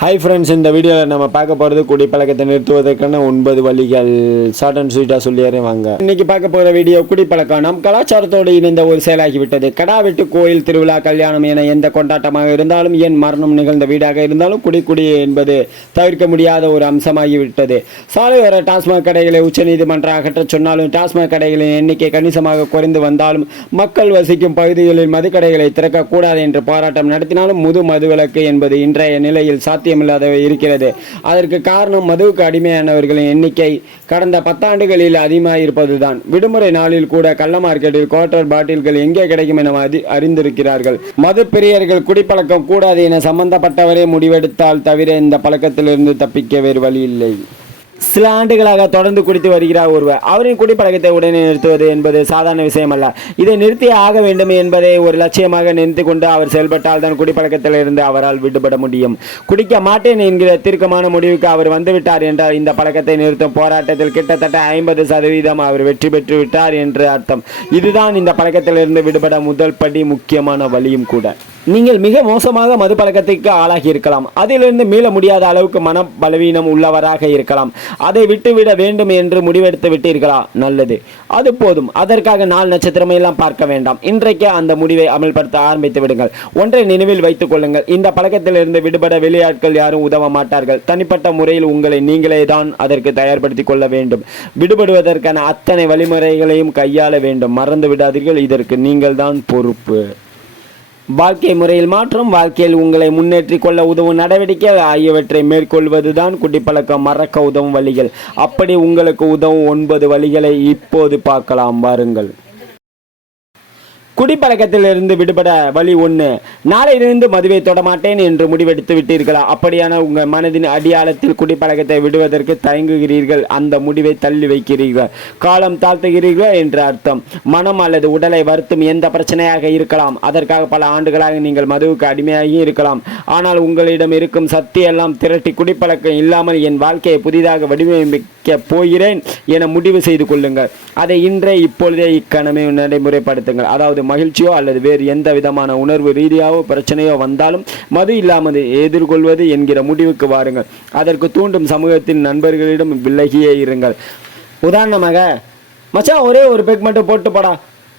Hi friends இந்த வீடியோவில் நம்ம பார்க்க போகிறது குடிப்பழக்கத்தை நிறுத்துவதற்கான ஒன்பது வழிகள். ஷார்ட் அண்ட் ஸ்வீட்டாக சொல்லிடுறேன் வாங்க. இன்னைக்கு பார்க்க போகிற வீடியோ குடிப்பழக்கம். நம் கலாச்சாரத்தோடு இணைந்த ஒரு செயலாகிவிட்டது. கடா வெட்டு கோயில் திருவிழா கல்யாணம் என எந்த கொண்டாட்டமாக இருந்தாலும் ஏன் மரணம் நிகழ்ந்த வீடாக இருந்தாலும் குடி குடி என்பது தவிர்க்க முடியாத ஒரு அம்சமாகிவிட்டது. சாலையோர டாஸ்மாக் கடைகளை உச்சநீதிமன்றம் அகற்றச் சொன்னாலும் டாஸ்மாக் கடைகளின் எண்ணிக்கை கணிசமாக குறைந்து வந்தாலும் மக்கள் வசிக்கும் பகுதிகளில் மதுக்கடைகளை திறக்கக்கூடாது என்று போராட்டம் நடத்தினாலும் முது மதுவிலக்கு என்பது இன்றைய நிலையில் சாத்தியமில்லாத இருக்கிறது. அதற்கு காரணம் மதுவுக்கு அடிமையானவர்களின் எண்ணிக்கை. கடந்த பத்தாண்டுகளில் அதிகமாக இருப்பதுதான் விடுமுறை நாளில் கூட கள்ள மார்க்கெட்டில் குவார்டர் பாட்டில்கள் எங்கே கிடைக்கும் என அதி- அறிந்திருக்கிறார்கள். மது பிரியர்கள் குடிப்பழக்கம் கூடாது என சம்பந்தப்பட்டவரே முடிவெடுத்தால் தவிர இந்த பழக்கத்திலிருந்து தப்பிக்க வேறு வழி இல்லை. சில ஆண்டுகளாக தொடர்ந்து குடித்து வருகிறார் ஒருவர். அவரின் குடிப்பழக்கத்தை உடனே நிறுத்துவது என்பது சாதாரண விஷயம் அல்ல இதை நிறுத்தியே ஆக வேண்டும் என்பதை ஒரு லட்சியமாக நினைத்து கொண்டு அவர் செயல்பட்டால் தான் குடிப்பழக்கத்திலிருந்து அவரால் விடுபட முடியும். குடிக்க மாட்டேன் என்கிற தீர்க்கமான முடிவுக்கு அவர் வந்துவிட்டார் என்றால் இந்த பழக்கத்தை நிறுத்தும் போராட்டத்தில் கிட்டத்தட்ட ஐம்பது சதவீதம் அவர் வெற்றி பெற்று விட்டார் என்று அர்த்தம். இதுதான் இந்த பழக்கத்திலிருந்து விடுபட முதல் படி முக்கியமான வழியும் கூட. நீங்கள் மிக மோசமாக மது பழக்கத்திற்கு ஆளாகி இருக்கலாம். அதிலிருந்து மீள முடியாத அளவுக்கு மன பலவீனம் உள்ளவராக இருக்கலாம். அதை விட்டுவிட வேண்டும் என்று முடிவெடுத்து விட்டீர்களா? நல்லது. அது போதும். அதற்காக நாள் நட்சத்திரமே எல்லாம் பார்க்க வேண்டாம். இன்றைக்கே அந்த முடிவை அமல்படுத்த ஆரம்பித்து விடுங்கள். ஒன்றை நினைவில் வைத்துக் கொள்ளுங்கள். இந்த பழக்கத்திலிருந்து விடுபட வெளியாட்கள் யாரும் உதவ மாட்டார்கள். தனிப்பட்ட முறையில் உங்களை நீங்களே தான் அதற்கு தயார்படுத்திக் கொள்ள வேண்டும். விடுபடுவதற்கான அத்தனை வழிமுறைகளையும் கையாள வேண்டும். மறந்து விடாதீர்கள். இதற்கு நீங்கள் தான் பொறுப்பு. வாழ்க்கை முறையில் மாற்றம் வாழ்க்கையில் உங்களை முன்னேற்றி கொள்ள உதவும் நடவடிக்கை ஆகியவற்றை மேற்கொள்வதுதான் குடிப்பழக்கம் மறக்க உதவும் வழிகள். அப்படி உங்களுக்கு உதவும் ஒன்பது வழிகளை இப்போது பார்க்கலாம் வாருங்கள். குடிப்பழக்கத்திலிருந்து விடுபட வழி ஒன்று நாளையிலிருந்து மதுவை தொடமாட்டேன் என்று முடிவெடுத்து விட்டீர்களா? அப்படியான உங்கள் மனதின் அடியாளத்தில் குடிப்பழக்கத்தை விடுவதற்கு தயங்குகிறீர்கள். அந்த முடிவை தள்ளி வைக்கிறீர்கள். காலம் தாழ்த்துகிறீர்கள் என்று அர்த்தம். மனம் அல்லது உடலை வருத்தும் எந்த பிரச்சனையாக இருக்கலாம். அதற்காக பல ஆண்டுகளாக நீங்கள் மதுவுக்கு அடிமையாகி இருக்கலாம். ஆனால் உங்களிடம் இருக்கும் சக்தி எல்லாம் திரட்டி குடிப்பழக்கம் இல்லாமல் என் வாழ்க்கையை புதிதாக வடிவமைக்க போகிறேன் என முடிவு செய்து கொள்ளுங்கள். அதை இன்றே இப்பொழுதே இக்கணமே நடைமுறைப்படுத்துங்கள். அதாவது மகிழ்ச்சியோ அல்லது வேறு எந்த விதமான உணர்வு ரீதியாகவோ பிரச்சனையோ வந்தாலும் மது இல்லாமல் எதிர்கொள்வது என்கிற முடிவுக்கு வாருங்கள். அதற்கு தூண்டும் சமூகத்தின் நண்பர்களிடம் விலகியே இருங்கள். உதாரணமாக மச்சான் ஒரே ஒரு பெக் மட்டும் போட்டு போடா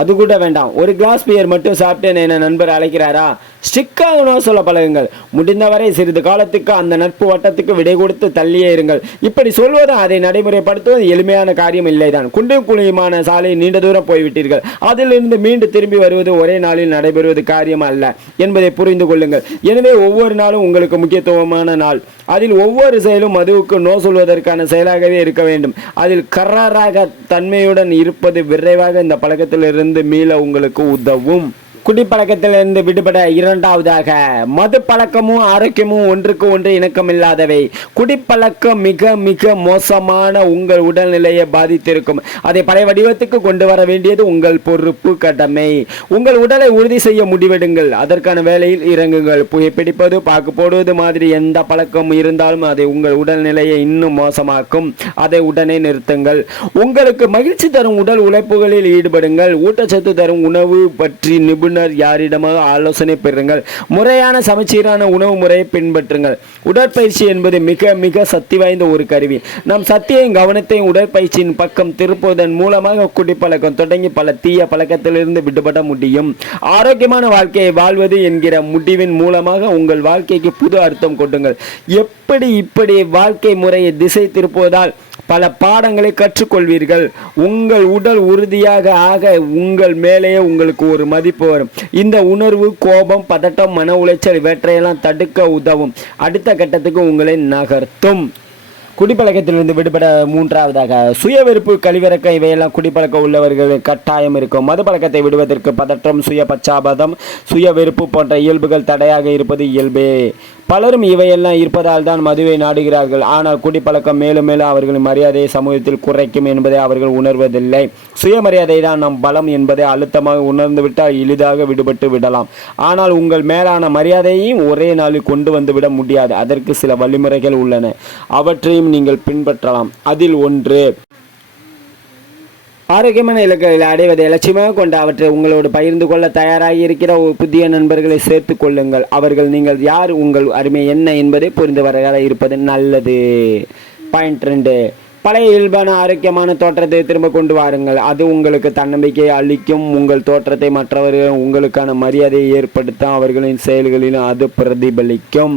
அது கூட வேண்டாம். ஒரு கிளாஸ் பியர் மட்டும் சாப்பிட்டேன் என்ன நண்பர் அழைக்கிறாரா? ஸ்டிக்காக சொல்ல பழகுங்கள். முடிந்தவரை சிறிது காலத்துக்கு அந்த நட்பு வட்டத்துக்கு விடை கொடுத்து தள்ளியே இருங்கள். இப்படி சொல்வது அதை நடைமுறைப்படுத்துவது எளிமையான காரியம் இல்லைதான். குண்டும் குழியுமான சாலை நீண்ட தூரம் போய்விட்டீர்கள். அதிலிருந்து மீண்டு திரும்பி வருவது ஒரே நாளில் நடைபெறுவது காரியம் அல்ல என்பதை புரிந்து கொள்ளுங்கள். எனவே ஒவ்வொரு நாளும் உங்களுக்கு முக்கியத்துவமான நாள். அதில் ஒவ்வொரு செயலும் மதுவுக்கு நோ சொல்வதற்கான செயலாகவே இருக்க வேண்டும். அதில் கராராக தன்மையுடன் இருப்பது விரைவாக இந்த பழக்கத்திலிருந்து மீள உங்களுக்கு உதவும். குடிப்பழக்கத்திலிருந்து விடுபட இரண்டாவதாக மது பழக்கமும் ஆரோக்கியமும் ஒன்றுக்கு ஒன்று இணக்கமில்லாதவை. குடிப்பழக்கம் மிக மிக மோசமான உங்கள் உடல்நிலையை பாதித்திருக்கும். அதை பழைய வடிவத்துக்கு கொண்டு வர வேண்டியது உங்கள் பொறுப்பு கடமை. உங்கள் உடலை உறுதி செய்ய முடிவெடுங்கள். அதற்கான வேலையில் இறங்குங்கள். புகைப்பிடிப்பது பாக்கு போடுவது மாதிரி எந்த பழக்கம் இருந்தாலும் அதை உங்கள் உடல்நிலையை இன்னும் மோசமாக்கும். அதை உடனே நிறுத்துங்கள். உங்களுக்கு மகிழ்ச்சி தரும் உடல் உழைப்புகளில் ஈடுபடுங்கள். ஊட்டச்சத்து தரும் உணவு பற்றி நிபுணர் யாரிடமாக ஆலோசனை பெறுங்கள். முறையான சமச்சீரான உணவு முறையை பின்பற்றுங்கள். உடற்பயிற்சி என்பது மிக மிக சக்தி வாய்ந்த ஒரு கருவி. நம் சக்தியையும் கவனத்தையும் உடற்பயிற்சியின் பக்கம் திருப்புவதன் மூலமாக குடிப்பழக்கம் தொடங்கி பல தீய பழக்கத்திலிருந்து விடுபட முடியும். ஆரோக்கியமான வாழ்க்கையை வாழ்வது என்கிற முடிவின் மூலமாக உங்கள் வாழ்க்கைக்கு புது அர்த்தம் கொண்டுங்கள் எப்படி இப்படி வாழ்க்கை முறையை திசை திருப்புவதால் பல பாடங்களை கற்றுக்கொள்வீர்கள். உங்கள் உடல் உறுதியாக ஆக உங்கள் மேலேயே உங்களுக்கு ஒரு மதிப்பு வரும். இந்த உணர்வு கோபம் பதட்டம் மன உளைச்சல் இவற்றையெல்லாம் தடுக்க உதவும். அடுத்த கட்டத்துக்கு உங்களை நகர்த்தும். குடிப்பழக்கத்திலிருந்து விடுபட மூன்றாவதாக சுய வெறுப்பு கழிவிறக்கம் இவையெல்லாம் குடிப்பழக்கம் உள்ளவர்கள் கட்டாயம் இருக்கும். மது பழக்கத்தை விடுவதற்கு பதற்றம் சுய பச்சாபதம் சுய வெறுப்பு போன்ற இயல்புகள் தடையாக இருப்பது இயல்பே. பலரும் இவையெல்லாம் இருப்பதால் தான் மதுவை நாடுகிறார்கள். ஆனால் குடிப்பழக்கம் மேலும் மேலும் அவர்களின் மரியாதையை சமூகத்தில் குறைக்கும் என்பதை அவர்கள் உணர்வதில்லை. சுயமரியாதை தான் நம் பலம் என்பதை அழுத்தமாக உணர்ந்து விட்டால் எளிதாக விடுபட்டு விடலாம். ஆனால் உங்கள் மேலான மரியாதையையும் ஒரே நாளில் கொண்டு வந்து விட முடியாது. அதற்கு சில வழிமுறைகள் உள்ளன. அவற்றையும் நீங்கள் பின்பற்றலாம். அதில் ஒன்று ஆரோக்கியமான இலக்குகளை அடைவதை லட்சியமாக கொண்டு அவற்றை உங்களோடு பகிர்ந்து கொள்ள தயாராகி இருக்கிற ஒரு புதிய நண்பர்களை சேர்த்து கொள்ளுங்கள். அவர்கள் நீங்கள் யார் உங்கள் அருமை என்ன என்பதை புரிந்து வர இருப்பது நல்லது. பாயிண்ட் ரெண்டு பழைய இயல்பான ஆரோக்கியமான தோற்றத்தை திரும்ப கொண்டு வாருங்கள். அது உங்களுக்கு தன்னம்பிக்கை அளிக்கும். உங்கள் தோற்றத்தை மற்றவர்கள் உங்களுக்கான மரியாதையை ஏற்படுத்த அவர்களின் செயல்களிலும் அது பிரதிபலிக்கும்.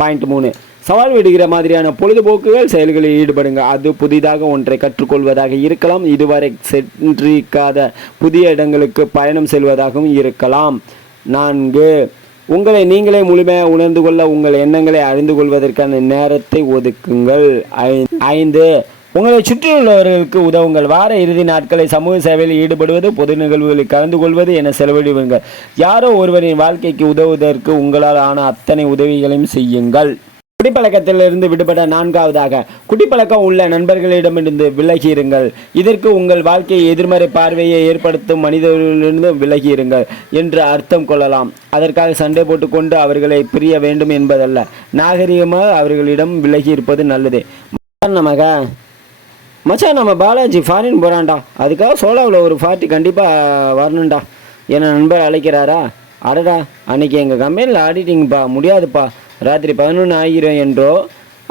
பாயிண்ட் மூணு சவால் விடுகிற மாதிரியான பொழுதுபோக்குகள் செயல்களில் ஈடுபடுங்க. அது புதிதாக ஒன்றை கற்றுக்கொள்வதாக இருக்கலாம். இதுவரை சென்றிருக்காத புதிய இடங்களுக்கு பயணம் செல்வதாகவும் இருக்கலாம். நான்கு உங்களை நீங்களே முழுமையாக உணர்ந்து கொள்ள உங்கள் எண்ணங்களை அறிந்து கொள்வதற்கான நேரத்தை ஒதுக்குங்கள். ஐ- ஐந்து உங்களை சுற்றியுள்ளவர்களுக்கு உதவுங்கள். வார இறுதி நாட்களை சமூக சேவையில் ஈடுபடுவது பொது நிகழ்வுகளில் கலந்து கொள்வது என செலவிடுவீர்கள் யாரோ ஒருவரின் வாழ்க்கைக்கு உதவுவதற்கு உங்களால் ஆன அத்தனை உதவிகளையும் செய்யுங்கள். குடிப்பழக்கத்திலிருந்து விடுபட நான்காவதாக குடிப்பழக்கம் உள்ள நண்பர்களிடமிருந்து விலகியிருங்கள். இதற்கு உங்கள் வாழ்க்கையை எதிர்மறை பார்வையை ஏற்படுத்தும் மனிதர்களிலிருந்து விலகியிருங்கள் என்று அர்த்தம் கொள்ளலாம். அதற்காக சண்டை போட்டுக்கொண்டு அவர்களை பிரிய வேண்டும் என்பதல்ல. நாகரிகமாக அவர்களிடம் விலகி இருப்பது நல்லது நமக. மச்சான் நம்ம பாலாஜி ஃபாரின் போகிறான்டா அதுக்காக சோலாவில் ஒரு பார்ட்டி கண்டிப்பாக வரணும்டா என் நண்பர் அழைக்கிறாரா? அடடா அன்னைக்கு எங்கள் கம்பெனியில் ஆடிட்டிங்கப்பா முடியாதுப்பா. ராத்திரி பதினொன்று ஆகிரும் என்றோ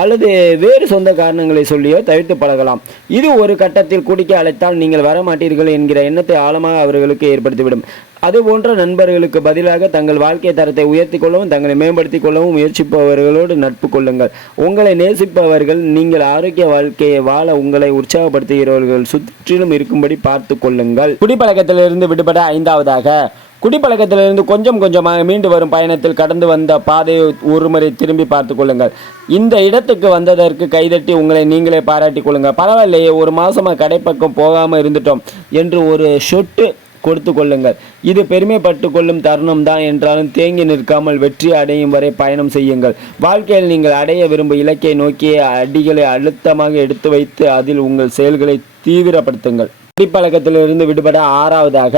அல்லது வேறு சொந்த காரணங்களை சொல்லியோ தவிர்த்து பழகலாம். இது ஒரு கட்டத்தில் குடிக்க அழைத்தால் நீங்கள் வர மாட்டீர்கள் என்கிற எண்ணத்தை ஆழமாக அவர்களுக்கு ஏற்படுத்திவிடும். அது போன்ற நண்பர்களுக்கு பதிலாக தங்கள் வாழ்க்கை தரத்தை உயர்த்தி கொள்ளவும் தங்களை மேம்படுத்திக் கொள்ளவும் முயற்சிப்பவர்களோடு நட்பு கொள்ளுங்கள். உங்களை நேசிப்பவர்கள் நீங்கள் ஆரோக்கிய வாழ்க்கையை வாழ உங்களை உற்சாகப்படுத்துகிறவர்கள் சுற்றிலும் இருக்கும்படி பார்த்து கொள்ளுங்கள். குடிப்பழக்கத்திலிருந்து விடுபட ஐந்தாவதாக குடிப்பழக்கத்திலிருந்து கொஞ்சம் கொஞ்சமாக மீண்டு வரும் பயணத்தில் கடந்து வந்த பாதையை ஒருமுறை திரும்பி பார்த்து கொள்ளுங்கள். இந்த இடத்துக்கு வந்ததற்கு கைதட்டி உங்களை நீங்களே பாராட்டிக் கொள்ளுங்கள். பரவாயில்லையே ஒரு மாதமாக கடைப்பக்கம் போகாமல் இருந்துட்டோம் என்று ஒரு சொட்டு கொடுத்து கொள்ளுங்கள். இது பெருமைப்பட்டு கொள்ளும் தருணம் தான் என்றாலும் தேங்கி நிற்காமல் வெற்றி அடையும் வரை பயணம் செய்யுங்கள். வாழ்க்கையில் நீங்கள் அடைய விரும்பும் இலக்கை நோக்கிய அடிகளை அழுத்தமாக எடுத்து வைத்து அதில் உங்கள் செயல்களை தீவிரப்படுத்துங்கள். குடிப்பழக்கத்திலிருந்து விடுபட ஆறாவதாக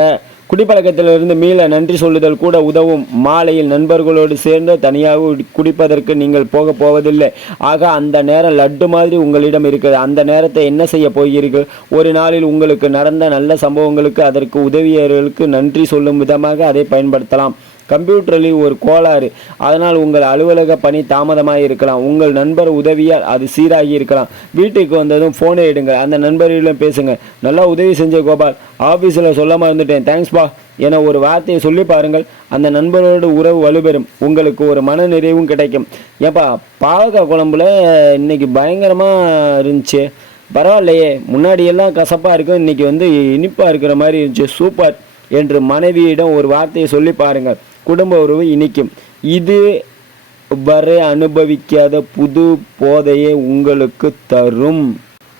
குடிப்பழக்கத்திலிருந்து மீள நன்றி சொல்லுதல் கூட உதவும். மாலையில் நண்பர்களோடு சேர்ந்து தனியாக குடிப்பதற்கு நீங்கள் போக போவதில்லை. ஆக அந்த நேரம் லட்டு மாதிரி உங்களிடம் இருக்குது. அந்த நேரத்தை என்ன செய்ய போகிறீர்கள்? ஒரு நாளில் உங்களுக்கு நடந்த நல்ல சம்பவங்களுக்கு அதற்கு உதவியவர்களுக்கு நன்றி சொல்லும் விதமாக அதை பயன்படுத்தலாம். கம்ப்யூட்டரில் ஒரு கோளாறு. அதனால் உங்கள் அலுவலக பணி தாமதமாக இருக்கலாம். உங்கள் நண்பர் உதவியால் அது சீராகி இருக்கலாம். வீட்டுக்கு வந்ததும் ஃபோனை எடுங்கள். அந்த நண்பர்களிடம் பேசுங்கள். நல்லா உதவி செஞ்ச கோபால் ஆஃபீஸில் சொல்ல மறந்துட்டேன். தேங்க்ஸ்பா என ஒரு வார்த்தையை சொல்லி பாருங்கள். அந்த நண்பரோடு உறவு வலுப்பெறும். உங்களுக்கு ஒரு மன நிறைவும் கிடைக்கும். ஏப்பா பாவக்காய் குழம்புல இன்னைக்கு பயங்கரமாக இருந்துச்சு. பரவாயில்லையே. முன்னாடியெல்லாம் கசப்பாக இருக்கும். இன்றைக்கி வந்து இனிப்பாக இருக்கிற மாதிரி இருந்துச்சு. சூப்பர். என்று மனைவியிடம் ஒரு வார்த்தையை சொல்லி பாருங்கள். குடும்ப உறவு இனிக்கும். இது வரை அனுபவிக்காத புது போதையை உங்களுக்கு தரும்.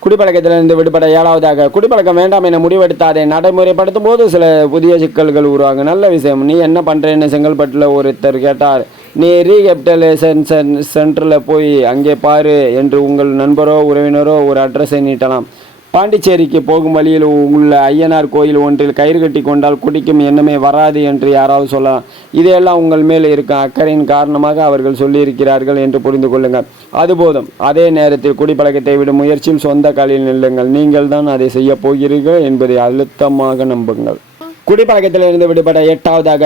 குடிப்பழக்கத்திலிருந்து விடுபட ஏழாவதாக குடிப்பழக்கம் வேண்டாம் என முடிவெடுத்தாதே நடைமுறைப்படுத்தும் போது சில புதிய சிக்கல்கள் உருவாகும். நல்ல விஷயம் நீ என்ன பண்ணுறேன்னு செங்கல்பட்டில் ஒருத்தர் கேட்டார். நீ ரீகேபிட்டலேஷன் சென்டரில் போய் அங்கே பாரு என்று உங்கள் நண்பரோ உறவினரோ ஒரு அட்ரஸை நீட்டலாம். பாண்டிச்சேரிக்கு போகும் வழியில் உள்ள ஐயனார் கோயில் ஒன்றில் கயிறு கட்டி கொண்டால் குடிக்கும் எண்ணமே வராது என்று யாராவது சொல்லலாம் இதையெல்லாம் உங்கள் மேல் இருக்கும் அக்கறையின் காரணமாக அவர்கள் சொல்லியிருக்கிறார்கள் என்று புரிந்து கொள்ளுங்கள். அது போதும். அதே நேரத்தில் குடிப்பழக்கத்தை விடும் முயற்சியில் சொந்த காலில் நில்லுங்கள். நீங்கள் தான் அதை செய்யப் போகிறீர்கள் என்பதை அழுத்தமாக நம்புங்கள். குடிப்பழக்கத்திலிருந்து விடுபட எட்டாவதாக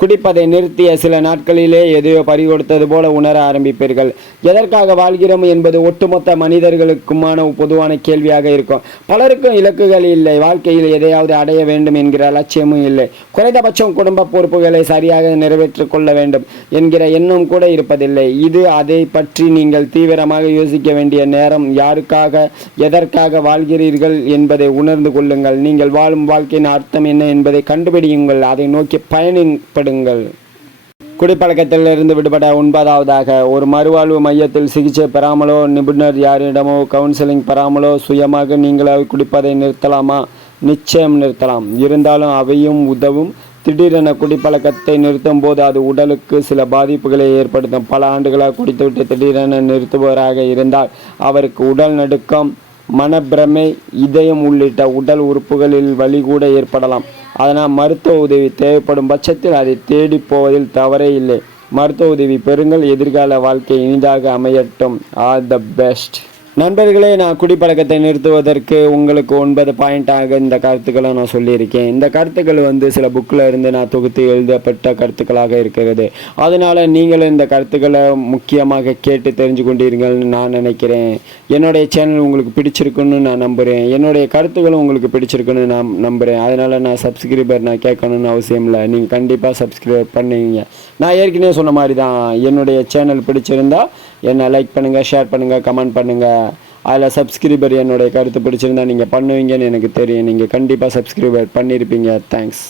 குடிப்பதை நிறுத்திய சில நாட்களிலே எதையோ பறி கொடுத்தது போல உணர ஆரம்பிப்பீர்கள். எதற்காக வாழ்கிறோம் என்பது ஒட்டுமொத்த மனிதர்களுக்குமான பொதுவான கேள்வியாக இருக்கும். பலருக்கும் இலக்குகள் இல்லை. வாழ்க்கையில் எதையாவது அடைய வேண்டும் என்கிற லட்சியமும் இல்லை. குறைந்தபட்சம் குடும்ப பொறுப்புகளை சரியாக நிறைவேற்றிக் கொள்ள வேண்டும் என்கிற எண்ணம் கூட இருப்பதில்லை. இது அதை பற்றி நீங்கள் தீவிரமாக யோசிக்க வேண்டிய நேரம். யாருக்காக எதற்காக வாழ்கிறீர்கள் என்பதை உணர்ந்து கொள்ளுங்கள். நீங்கள் வாழும் வாழ்க்கையின் அர்த்தம் என்ன என்பது கண்டுபிடியுங்கள் அதை நோக்கி பயணிப்படுங்கள். குடிப்பழக்கத்திலிருந்து விடுபட ஒன்பதாவதாக ஒரு மறுவாழ்வு மையத்தில் சிகிச்சை பெறாமலோ நிபுணர் யாரிடமோ கவுன்சிலிங் பெறாமலோ சுயமாக நீங்களாக குடிப்பதை நிறுத்தலாமா? நிச்சயம் நிறுத்தலாம். இருந்தாலும் அவையும் உதவும். திடீரென குடிப்பழக்கத்தை நிறுத்தும் போது அது உடலுக்கு சில பாதிப்புகளை ஏற்படுத்தும். பல ஆண்டுகளாக குடித்துவிட்டு திடீரென நிறுத்துபவராக இருந்தால் அவருக்கு உடல் நடுக்கம் மனப்பிரமை இதயம் உள்ளிட்ட உடல் உறுப்புகளில் வலி கூட ஏற்படலாம். அதனால் மருத்துவ உதவி தேவைப்படும் பட்சத்தில் அதை தேடி போவதில் தவறே இல்லை. மருத்துவ உதவி பெறுங்கள். எதிர்கால வாழ்க்கை இனிதாக அமையட்டும். All the best. நண்பர்களே நான் குடிப்பழக்கத்தை நிறுத்துவதற்கு உங்களுக்கு ஒன்பது பாயிண்டாக இந்த கருத்துக்களை நான் சொல்லியிருக்கேன். இந்த கருத்துக்கள் வந்து சில புக்கில் இருந்து நான் தொகுத்து எழுதப்பட்ட கருத்துக்களாக இருக்கிறது. அதனால் நீங்களும் இந்த கருத்துக்களை முக்கியமாக கேட்டு தெரிஞ்சு கொண்டீர்கள்னு நான் நினைக்கிறேன். என்னுடைய சேனல் உங்களுக்கு பிடிச்சிருக்குன்னு நான் நம்புகிறேன் என்னுடைய கருத்துக்களும் உங்களுக்கு பிடிச்சிருக்குன்னு நான் நம்புகிறேன் அதனால் நான் சப்ஸ்கிரைபர் நான் கேட்கணும்னு அவசியம் இல்லை. நீங்கள் கண்டிப்பாக சப்ஸ்கிரைப் பண்ணுவீங்க. நான் ஏற்கனவே சொன்ன மாதிரி தான் என்னுடைய சேனல் பிடிச்சிருந்தா என்னை லைக் பண்ணுங்கள் ஷேர் பண்ணுங்கள் கமெண்ட் பண்ணுங்கள் அதில் சப்ஸ்கிரைபர் என்னுடைய கருத்து பிடிச்சிருந்தா நீங்கள் பண்ணுவீங்கன்னு எனக்கு தெரியும். நீங்கள் கண்டிப்பாக சப்ஸ்கிரைபர் பண்ணியிருப்பீங்க தேங்க்ஸ்